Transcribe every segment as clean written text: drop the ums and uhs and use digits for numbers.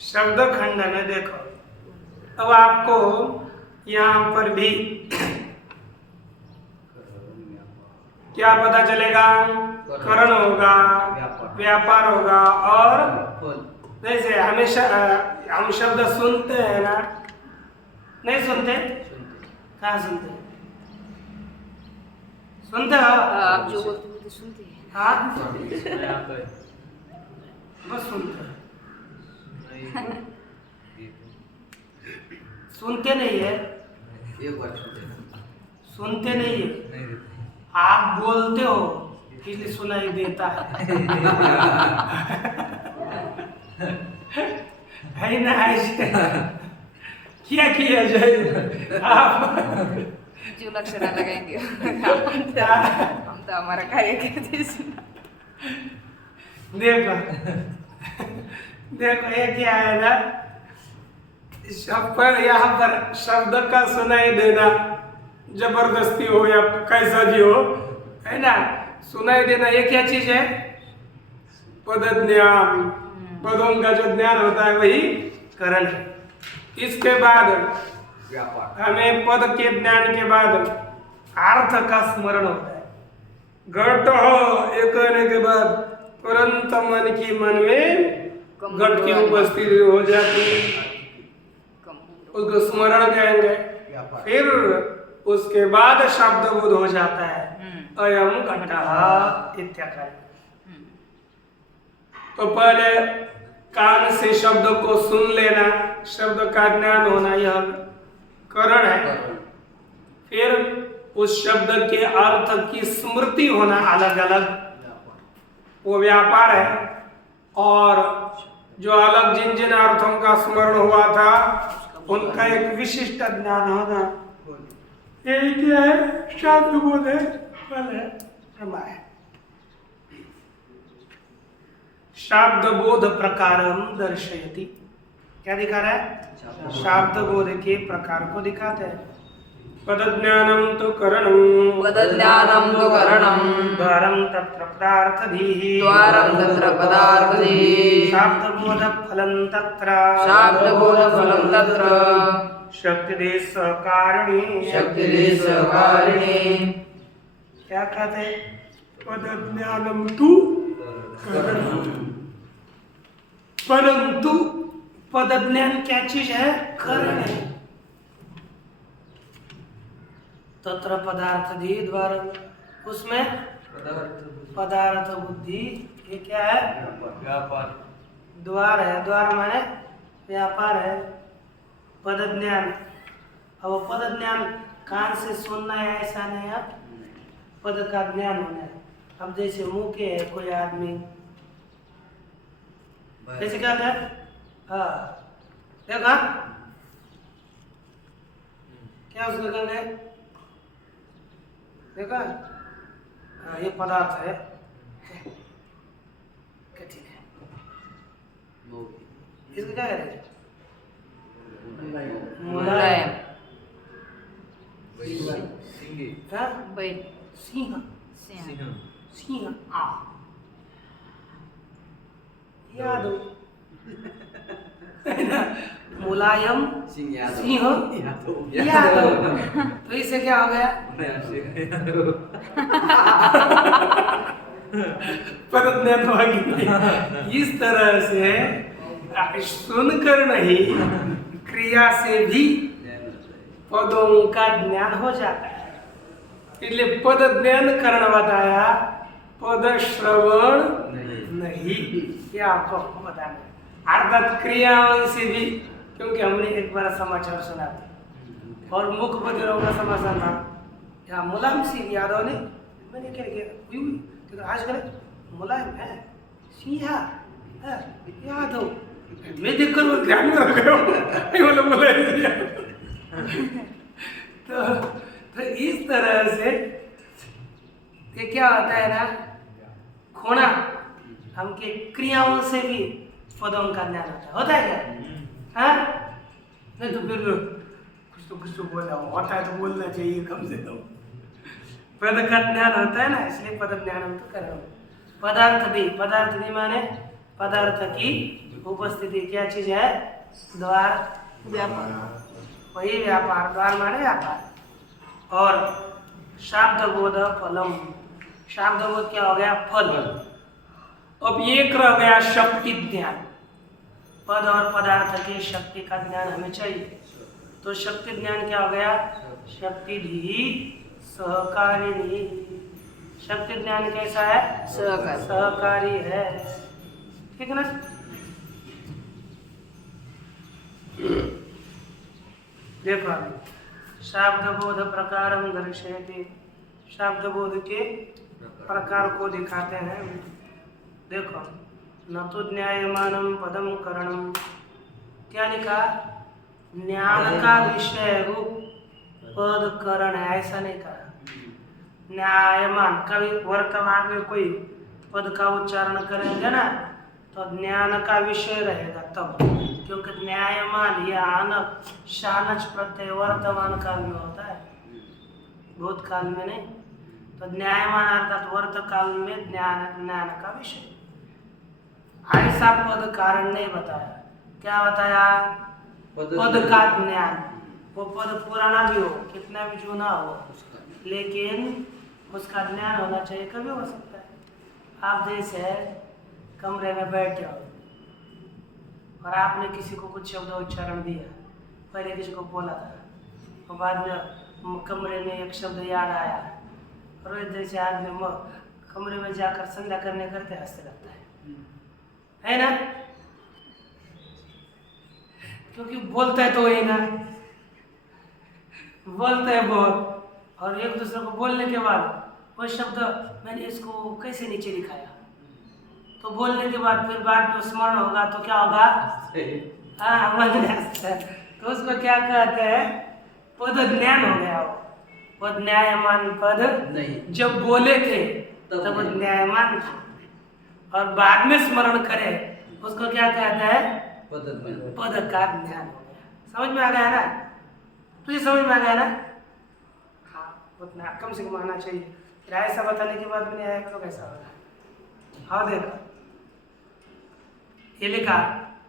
शब्द खंड में देखो, अब आपको यहाँ पर भी क्या पता चलेगा? करण होगा, व्यापार होगा, और जैसे हमेशा हम शब्द सुनते हैं ना, नहीं सुनते? कहाँ सुनते? सुनते हो? आप जो बोलते हो तो सुनते हैं। हाँ, बस सुनते हैं, सुनते नहीं है, सुनते नहीं है, आप बोलते हो इसलिए सुनाई देता है ना? ऐसे क्या किया जाए? आप जो लक्ष्य ना लगाएंगे हम तो हमारा कार्य कहते सुना। देखो देखो, ये क्या है ना, पर यहाँ पर शब्द का सुनाई देना, जबरदस्ती हो या कैसा भी हो, है ना, सुनाई देना, ये क्या चीज है? पद ज्ञान। पदों का जो ज्ञान होता है वही करण है। इसके बाद हमें पद के ज्ञान के बाद अर्थ का स्मरण होता है। घट हो ये कहने के बाद तुरंत मन की मन में घट की उपस्थिति हो जाती है, उसको स्मरण कहेंगे। फिर उसके बाद शब्द बोध हो जाता है, अयम घटः इत्यादि। तो पहले कान से शब्द को सुन लेना, शब्द का ज्ञान होना, यह करण है। फिर उस शब्द के अर्थ की स्मृति होना अलग अलग, वो व्यापार है। और जो अलग जिन जिन अर्थों का स्मरण हुआ था उनका एक विशिष्ट ज्ञान होना, यही क्या है? शब्द बोध है, फल है, प्रमा है। शब्द बोध प्रकारम दर्शयति, क्या दिखा रहा है? शब्द बोध के प्रकार को दिखाते हैं। पदज्ञानम तो करणम, पदज्ञानम तो करणम, द्वारम तत्र पदार्थधीः, द्वारम तत्र पदार्थधीः, शब्दबोध फलं तत्र, शब्दबोध फलं तत्र, शक्तिदेश कारिणी, शक्तिदेश कारिणी। क्या कहते हैं? पदज्ञानम तु करणम। परंतु पदज्ञान क्या चीज है? करण है। तत्र पदार्थधि द्वारा, उसमें पदार्थ बुद्धि, ये क्या है? व्यापार। द्वार है, द्वार माने व्यापार है। पद ज्ञान, अब पद ज्ञान कान से सुनना है ऐसा नहीं है, पद का ज्ञान होना है। अब जैसे मुंह के है कोई आदमी, जैसे क्या है, हाँ देखा क्या उसका गंध है, देखा, हाँ ये पदार्थ है, कठिन है, इसको क्या कहते हैं? मुलायम। हाँ? बैल, सिंह, सिंह, सिंह, आ याद हो मुलायम सिंह यादव, तो इससे क्या हो गया? इस तरह से सुनकर नहीं, क्रिया से भी पदों का ज्ञान हो जाता है। इसलिए पद ज्ञान करण बताया, पद श्रवण नहीं, ये आपको बताना। अर्थात क्रियाओं से भी, क्योंकि हमने एक बार समाचार सुना था और मुख बधिरों का समाचार था, यहाँ मुलायम सिंह यादव ने, मैंने क्या किया, तो आजकल मुलायम है सिंह यादव, मैं देखकर वो ध्यान में रख गया मुलायम। तो इस तरह से ये क्या होता है ना, खोना हमके क्रियाओं से भी पदों का ज्ञान होता है क्या? हाँ? नहीं तो फिर कुछ तो बोला होता है तो बोलना चाहिए कम से कम। पद का ज्ञान होता है ना, इसलिए पद ज्ञान हम तो कर रहे हो। पदार्थ भी माने पदार्थ की उपस्थिति क्या चीज है? द्वार, व्यापार। वही व्यापार, द्वार माने व्यापार। और शाब्द बोध फलम, शाब्द बोध क्या हो गया? फल। अब एक रह गया शक्ति ज्ञान, पद और पदार्थ के शक्ति का ज्ञान हमें चाहिए। तो शक्ति ज्ञान क्या हो गया? शक्ति भी सहकारिणी। शक्ति ज्ञान कैसा है? सहकारी। सहकारी है, ठीक है ना? देखो अभी शाब्द बोध प्रकारम दर्शयति, शाब्द बोध के प्रकार को दिखाते हैं। देखो, न तो न्यायमानम पदम करणम, क्या लिखा? ज्ञान का विषय रूप पद करण है, ऐसा नहीं कहा। न्यायमान, कभी वर्तमान में कोई पद का उच्चारण करेंगे ना तो ज्ञान का विषय रहेगा तब, क्योंकि न्यायमान या आनक शानच प्रत्यय वर्तमान काल में होता है, भूतकाल में नहीं। तो न्यायमान अर्थात वर्तकाल में ज्ञान का विषय। ऐसा पद कारण नहीं बताया। क्या बताया? पद का ज्ञान। वो पद पुराना भी हो, कितना भी जूना हो, लेकिन उसका ज्ञान होना चाहिए। कभी हो सकता है आप जैसे कमरे में बैठे हो और आपने किसी को कुछ शब्द उच्चारण दिया, पहले किसी को बोला था और बाद में कमरे में एक शब्द याद आया, रोज जैसे आदमी कमरे में जाकर संध्या करने करते हंसते लगता है ना? क्योंकि बोलता है तो वही ना, बोलता है बहुत, और एक दूसरे को बोलने के बाद वो शब्द मैंने इसको कैसे नीचे लिखाया, तो बोलने के बाद फिर बाद में स्मरण होगा तो क्या होगा? हाँ, मन में आता है। तो उसको क्या कहते हैं? पद ज्ञान हो गया। वो पद न्यायमान पद नहीं, जब बोले थे तब न्यायमान था, और बाद में स्मरण करे उसको क्या कहते हैं? पद का ज्ञान हो गया। समझ में आ गया ना? तुझे समझ में आ गया ना? हाँ, उतना कम से कम आना चाहिए। फिर ऐसा बताने के बाद भी नहीं आएगा तो कैसा होगा? हाँ देखो, ये लिखा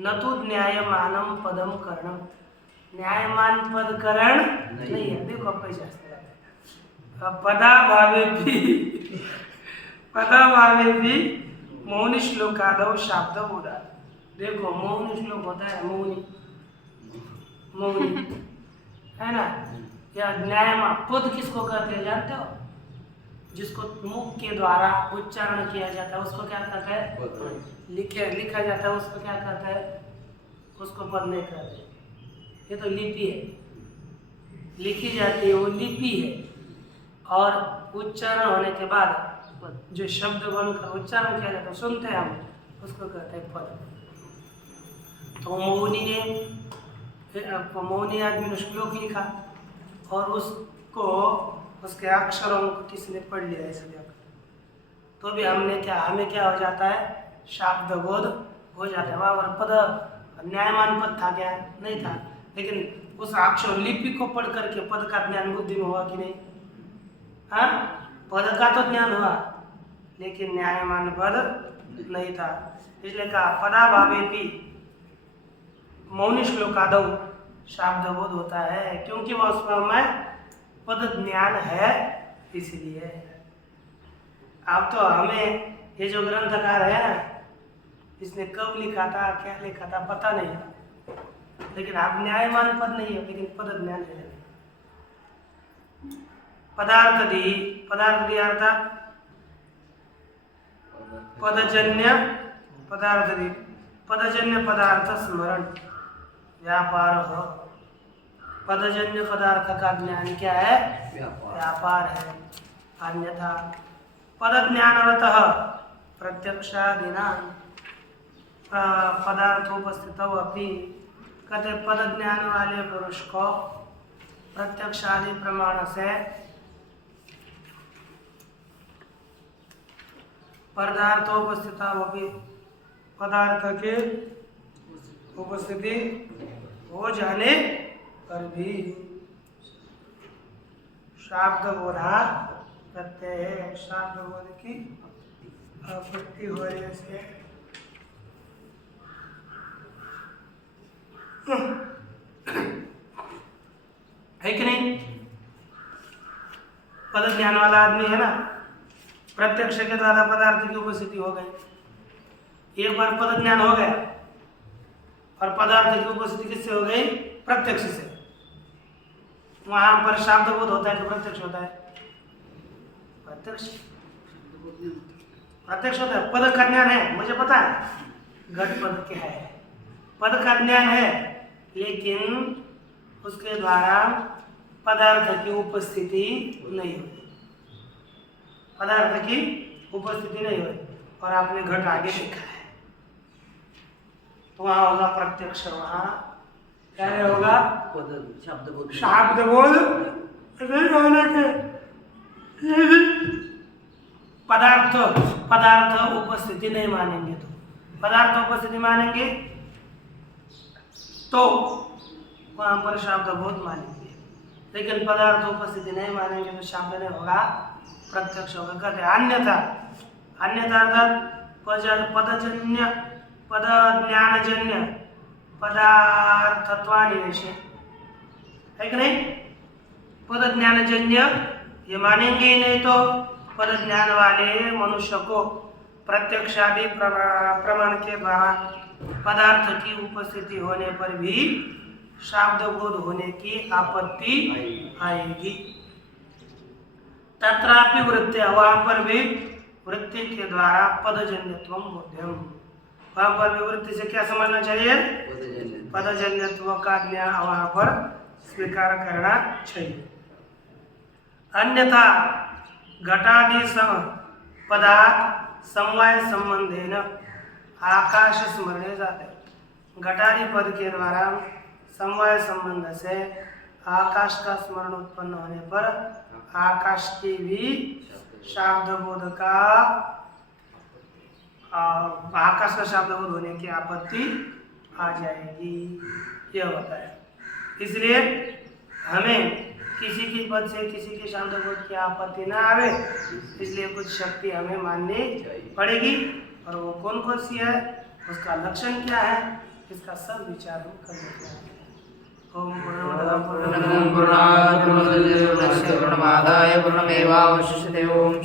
न तो न्यायमानम पदम करणम, न्यायमान पद करण नहीं है। देखो अब कैसे हंसते रहते हैं। पदा भावे भी मौनी श्लोकादव शाब्द बोधा। देखो मौनी श्लोक होता है, मौनी है ना? या न्यायमान पद किसको कहते हैं जानते हो? जिसको मुख के द्वारा उच्चारण किया जाता है उसको क्या कहता है? लिखा जाता है उसको क्या कहता है? उसको पद नहीं कहते। ये तो लिपि है, लिखी जाती है वो लिपि है, और उच्चारण होने के बाद जो शब्द बनकर उच्चारण किया जाता है सुनते हैं हम, उसको कहते हैं पद। तो मौनी आदमी ने श्लोक लिखा और उसको उसके अक्षरों को किसी ने पढ़ लिया इसलिए, तो भी हमें क्या हो जाता है? शाब्द बोध हो जाता है। वहाँ पर पद न्यायमान पद था क्या? नहीं था, लेकिन उस अक्षर लिपि को पढ़ करके पद का ज्ञान बुद्धि में हुआ कि नहीं? हाँ, पद का तो ज्ञान हुआ लेकिन न्यायमान पद नहीं था। इसलिए कहा पदा भावे भी मौनी श्लोकादव शाब्द बोध होता है, क्योंकि वह उसमें पद ज्ञान है इसलिए। अब तो हमें ये जो ग्रंथकार है ना, इसने कब लिखा था क्या लिखा था पता नहीं, लेकिन आप न्यायमान पद नहीं है लेकिन पद ज्ञान है। पदार्थ दी अर्थात पदजन्य पदार्थ स्मरण व्यापार हो। पदजन्य पदार्थ का ज्ञान क्या है? व्यापार है। अन्यथा पद ज्ञानवतः प्रत्यक्षादिना पदार्थोपस्थित अपि, कहते पद ज्ञान वाले पुरुष को प्रत्यक्ष आदि प्रमाण से पदार्थोपस्थित अपि, पदार्थ के उपस्थिति हो जाने पर भी शाब्द बोधा करते हैं। शाब्द बोध की आपत्ति होने से पद ज्ञान वाला आदमी है ना, प्रत्यक्ष के द्वारा पदार्थ की उपस्थिति हो गई। एक बार पद ज्ञान हो गया और पदार्थ की उपस्थिति किससे हो गई? प्रत्यक्ष से। वहां पर शब्द बोध होता है कि प्रत्यक्ष होता है? प्रत्यक्ष प्रत्यक्ष होता है। पद का ज्ञान है, मुझे पता है घट पद क्या है, पद का ज्ञान है, लेकिन उसके द्वारा पदार्थ की उपस्थिति नहीं हुई, पदार्थ की उपस्थिति नहीं हुई, और आपने घट आगे देखा है, तो वहां होगा प्रत्यक्ष। वहां क्या होगा? शब्द बोध। शब्द बोध नहीं होने के पदार्थ उपस्थिति नहीं मानेंगे, तो पदार्थ उपस्थिति मानेंगे तो वहां पर शब्द बोध मानेंगे, लेकिन पदार्थ उपस्थिति नहीं मानेंगे तो शब्द नहीं होगा, प्रत्यक्ष होगा। कहते हैं अन्यथा, अन्यथा अर्थात पदजन्य पद ज्ञानजन्य पदार्थत्वानिवेशे, है कि नहीं? पद ज्ञानजन्य ये मानेंगे ही नहीं, तो पद ज्ञान वाले मनुष्य को प्रत्यक्ष आदि प्रमाण के द्वारा पदार्थ की उपस्थिति होने पर भी शब्द बोध होने की आपत्ति आएगी। तत्रापि वृत्ति, वहां पर भी वृत्ति के द्वारा पदजन्यत्वम बोध्यम, वहां पर भी वृत्ति से क्या समझना चाहिए? पदजन्यत्व का ज्ञान वहां पर स्वीकार करना चाहिए। अन्यथा घटादि पदार्थ समवाय संबंधेन आकाश स्मरणे जाते, घटादि पद के द्वारा समवाय संबंध से आकाश का स्मरण उत्पन्न होने पर आकाश की भी शब्द बोध का आकाश का शब्द बोध होने की आपत्ति आ जाएगी, यह होता है। इसलिए हमें किसी की पद से किसी के शब्द बोध की आपत्ति ना आवे, इसलिए कुछ शक्ति हमें माननी पड़ेगी, और वो कौन कौन सी है, उसका लक्षण क्या है, इसका सब विचार हम कर लेते हैं। ओम पूर्णमदः पूर्णमिदं पूर्णात् पूर्णमुदच्यते पूर्णस्य पूर्णमादाय पूर्णमेवावशिष्यते। ओम